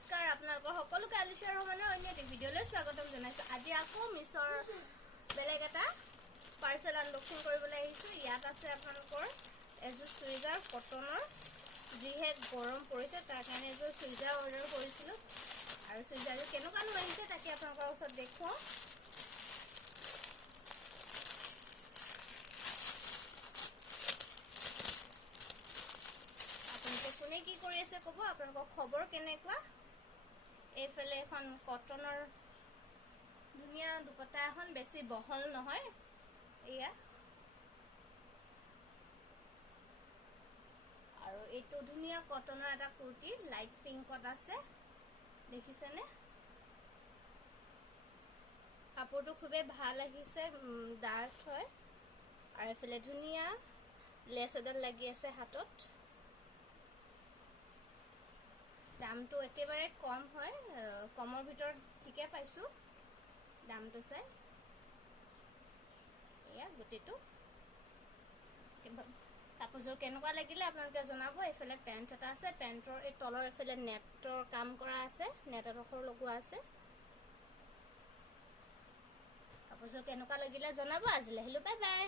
নমস্কাৰ আপোনালোকৰ সকলোকে আলিশা ৰহমানৰ অন্য এটা ভিডিঅ'লৈ স্বাগতম জনাইছোঁ। আজি আকৌ মিছৰ বেলেগ এটা পাৰ্চেল আনবক্সিং কৰিবলৈ আহিছোঁ। ইয়াত আছে আপোনালোকৰ এযোৰ চুইজাৰ কটনৰ, যিহে গৰম পৰিছে তাৰ কাৰণে এযোৰ চুইজাৰ অৰ্ডাৰ কৰিছিলোঁ আৰু চুইজাৰটো কেনেকুৱানো আহিছে তাকে আপোনালোকৰ ওচৰত দেখুৱাওঁ। কোনে কি কৰি আছে ক'ব, আপোনালোকৰ খবৰ কেনেকুৱা। এইফালে এখন কটনৰ ধুনীয়া দুপটা এখন, বেছি বহল নহয়, এয়া আৰু এইটো ধুনীয়া কটনৰ এটা কুৰ্তি, লাইট পিংকত আছে, দেখিছেনে। কাপোৰটো খুবেই ভাল আহিছে, ডাৰ্ক হয় আৰু এইফালে ধুনীয়া লেছ এডাল লাগি আছে হাতত। দামটো একেবাৰে কম হয়, কমৰ ভিতৰত ঠিকে পাইছোঁ দামটো চাই। এয়া গোটেইটো কাপোৰযোৰ কেনেকুৱা লাগিলে আপোনালোকে জনাব। এইফালে পেণ্ট এটা আছে, পেণ্টৰ এই তলৰ এইফালে নেটৰ কাম কৰা আছে, নেট এডোখৰ লগোৱা আছে। কাপোৰযোৰ কেনেকুৱা লাগিলে জনাব। আজিলৈ আহিলোঁ, বাই বাই।